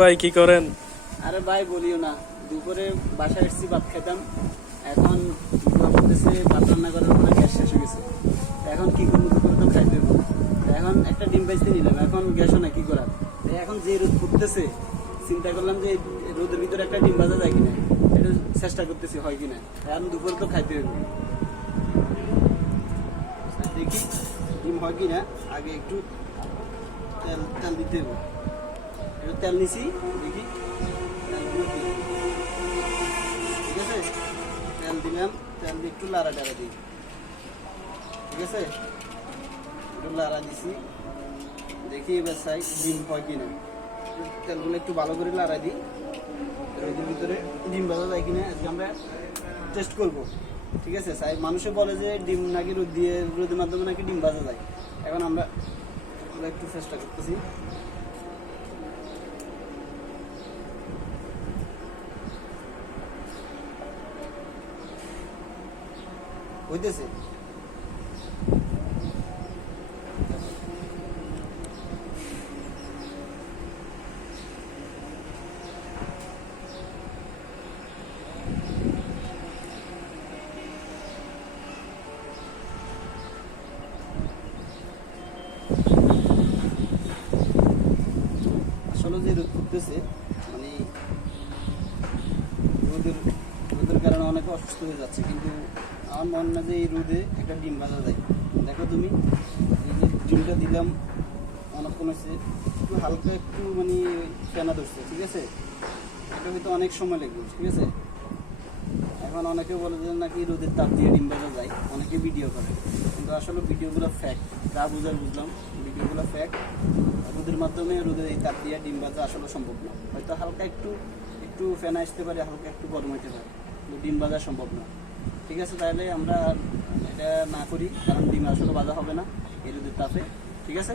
ভাই কি করেন? আরে ভাই বলিও না, দুপুরে বাসায় এসেছি ভাত খেতাম। এখন ভাবতেছে ভাত রান্না করার মানে গ্যাস শেষ হয়ে গেছে। এখন কি করবো, দুপুরে তো খাইতে হবে। এখন একটা ডিম ভাজতে নিলাম, এখন গ্যাসও না, কি করার। এখন যে রোদ পড়তেছে, চিন্তা করলাম যে রোদের ভিতরে একটা ডিম ভাজা যায় কিনা, এটা চেষ্টা করতেছি হয় কিনা। এখন দুপুরে তো খাইতে হবে, দেখি ডিম হয় কিনা। আগে একটু তেল তেল দিতে হবে, একটু তেল নিছি, দেখি তেলগুলো কি। ঠিক আছে, তেল দিলাম, তেল দিয়ে একটু লাড়া টাড়া দিই। ঠিক আছে, একটু লাড়া দিছি, দেখি এবার চাই ডিম হয় কিনা। তেলগুলো একটু ভালো করে লাড়া দিই, রোদের ভিতরে ডিম ভাজা যায় কিনা আজকে আমরা টেস্ট করব। ঠিক আছে, চাই মানুষে বলে যে ডিম নাকি রোদ দিয়ে, রোদের মাধ্যমে নাকি ডিম ভাজা যায়। এখন আমরা একটু চেষ্টা করতেছি। হইতেছে, আসলে যে রোদ করতেছে, মানে রোদের রোদের কারণে অনেকে অসুস্থ হয়ে যাচ্ছে, কিন্তু আমার মনে না যে এই রোদে একটা ডিম ভাজা যায়। দেখো তুমি, এই যে ডিমটা দিলাম, অনেকক্ষণ হয়েছে, একটু হালকা একটু মানে ফেনা ধরছে। ঠিক আছে, এটা হয়তো অনেক সময় লাগবে। ঠিক আছে, এখন অনেকে বলে যে নাকি রোদের তাপ দিয়ে ডিম ভাজা যায়, অনেকে ভিডিও করে, কিন্তু আসলে ভিডিওগুলো ফ্যাক্ট। যা বুঝার বুঝলাম, ভিডিওগুলো ফ্যাক্ট। রোদের মাধ্যমে রোদের এই তাপ দিয়ে ডিম ভাজা আসলে সম্ভব না। হয়তো হালকা একটু একটু ফেনা আসতে পারে, হালকা একটু গরম হতে পারে, কিন্তু ডিম ভাজা সম্ভব না। ঠিক আছে, তাহলে আমরা এটা না করি, কারণ ডিম আসলে ভাজা হবে না এই রোদের তাপে। ঠিক আছে।